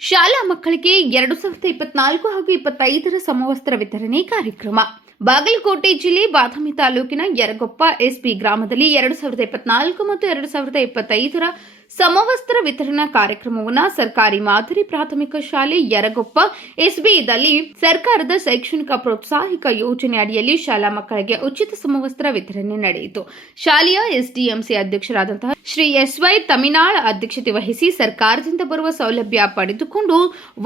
ಶಾಲಾ ಮಕ್ಕಳಿಗೆ 2024 ಹಾಗೂ 25ರ ಸಮವಸ್ತ್ರ ವಿತರಣೆ ಕಾರ್ಯಕ್ರಮ. ಬಾಗಲಕೋಟೆ ಜಿಲ್ಲೆ ಬಾದಾಮಿ ತಾಲೂಕಿನ ಯರಗೊಪ್ಪ ಎಸ್ಬಿ ಗ್ರಾಮದಲ್ಲಿ 2024 ಮತ್ತು 2025ರ ಸಮವಸ್ತ್ರ ವಿತರಣಾ ಕಾರ್ಯಕ್ರಮವನ್ನು ಸರ್ಕಾರಿ ಮಾದರಿ ಪ್ರಾಥಮಿಕ ಶಾಲೆ ಯರಗೊಪ್ಪ ಎಸ್ಬಿದಲ್ಲಿ ಸರ್ಕಾರದ ಶೈಕ್ಷಣಿಕ ಪ್ರೋತ್ಸಾಹಕ ಯೋಜನೆ ಅಡಿಯಲ್ಲಿ ಶಾಲಾ ಮಕ್ಕಳಿಗೆ ಉಚಿತ ಸಮವಸ್ತ್ರ ವಿತರಣೆ ನಡೆಯಿತು. ಶಾಲೆಯ ಎಸ್ಡಿಎಂಸಿ ಅಧ್ಯಕ್ಷರಾದಂತಹ ಶ್ರೀ ಎಸ್ವೈ ತಮಿನಾಳ್ ಅಧ್ಯಕ್ಷತೆ ವಹಿಸಿ ಸರ್ಕಾರದಿಂದ ಬರುವ ಸೌಲಭ್ಯ ಪಡೆದುಕೊಂಡು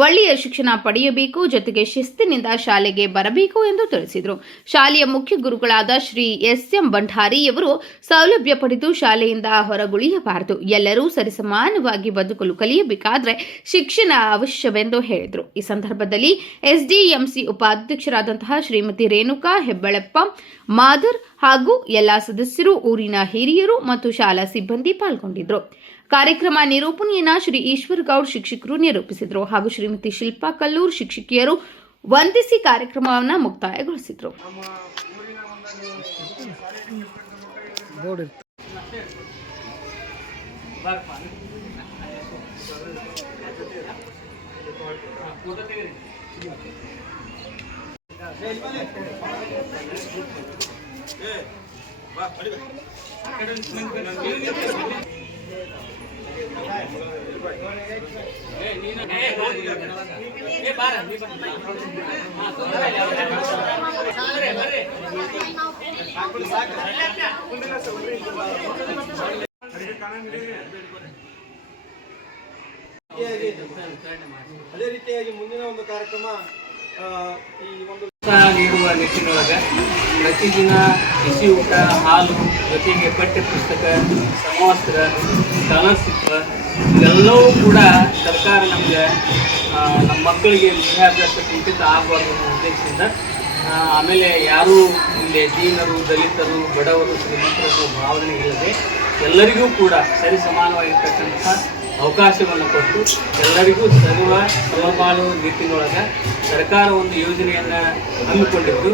ಒಳ್ಳೆಯ ಶಿಕ್ಷಣ ಪಡೆಯಬೇಕು, ಜೊತೆಗೆ ಶಿಸ್ತಿನಿಂದ ಶಾಲೆಗೆ ಬರಬೇಕು ಎಂದು ತಿಳಿಸಿದರು. ಶಾಲೆಯ ಮುಖ್ಯ ಗುರುಗಳಾದ ಶ್ರೀ ಎಸ್.ಎಂ. ಭಂಡಾರಿಯವರು ಸೌಲಭ್ಯ ಪಡೆದು ಶಾಲೆಯಿಂದ ಹೊರಗುಳಿಯಬಾರದು, ಎಲ್ಲರೂ ಸರಿಸಮಾನವಾಗಿ ಬದುಕಲು ಕಲಿಯಬೇಕಾದರೆ ಶಿಕ್ಷಣ ಅವಶ್ಯವೆಂದು ಹೇಳಿದರು. ಈ ಸಂದರ್ಭದಲ್ಲಿ ಎಸ್ಡಿಎಂಸಿ ಉಪಾಧ್ಯಕ್ಷರಾದಂತಹ ಶ್ರೀಮತಿ ರೇಣುಕಾ ಹೆಬ್ಬಳಪ್ಪ ಮಾದರ್ ಹಾಗೂ ಎಲ್ಲಾ ಸದಸ್ಯರು, ಊರಿನ ಹಿರಿಯರು ಮತ್ತು ಶಾಲಾ ಸಿಬ್ಬಂದಿ ಪಾಲ್ಗೊಂಡಿದ್ದರು. ಕಾರ್ಯಕ್ರಮ ನಿರೂಪಣೆಯನ್ನ ಶ್ರೀ ಈಶ್ವರಗೌಡ್ ಶಿಕ್ಷಕರು ನಿರೂಪಿಸಿದರು ಹಾಗೂ ಶ್ರೀಮತಿ ಶಿಲ್ಪಾ ಕಲ್ಲೂರ್ ಶಿಕ್ಷಕಿಯರು ವಂದಿಸಿ ಕಾರ್ಯಕ್ರಮವನ್ನು ಮುಕ್ತಾಯಗೊಳಿಸಿದರು. ಅದೇ ರೀತಿಯಾಗಿ ಮುಂದಿನ ಒಂದು ಕಾರ್ಯಕ್ರಮ ಈ ಒಂದು ನೀಡುವ ನಿಟ್ಟಿನೊಳಗೆ ಪ್ರತಿದಿನ ಬಿಸಿ ಊಟ, ಹಾಲು, ಜೊತೆಗೆ ಪಠ್ಯ ಪುಸ್ತಕ, ಸಮವಸ್ತ್ರ, ಸ್ಕಾಲರ್ಶಿಪ್ ಇವೆಲ್ಲವೂ ಕೂಡ ಸರ್ಕಾರ ನಮಗೆ ನಮ್ಮ ಮಕ್ಕಳಿಗೆ ವಿದ್ಯಾಭ್ಯಾಸ ಕುಂಠಿತ ಆಗಬಾರ್ದು ಅನ್ನೋ ಉದ್ದೇಶದಿಂದ ಆಮೇಲೆ ಯಾರೂ ಇಲ್ಲಿ ದೀನರು, ದಲಿತರು, ಬಡವರು, ಶ್ರೀಮಂತರು ಭಾವನೆ ಇಲ್ಲದೆ ಎಲ್ಲರಿಗೂ ಕೂಡ ಸರಿ ಸಮಾನವಾಗಿರ್ತಕ್ಕಂಥ ಅವಕಾಶವನ್ನು ಕೊಟ್ಟು ಎಲ್ಲರಿಗೂ ಸಮಬಾಳು ನಿಟ್ಟಿನೊಳಗೆ ಸರ್ಕಾರ ಒಂದು ಯೋಜನೆಯನ್ನು ಹಮ್ಮಿಕೊಂಡಿದ್ದು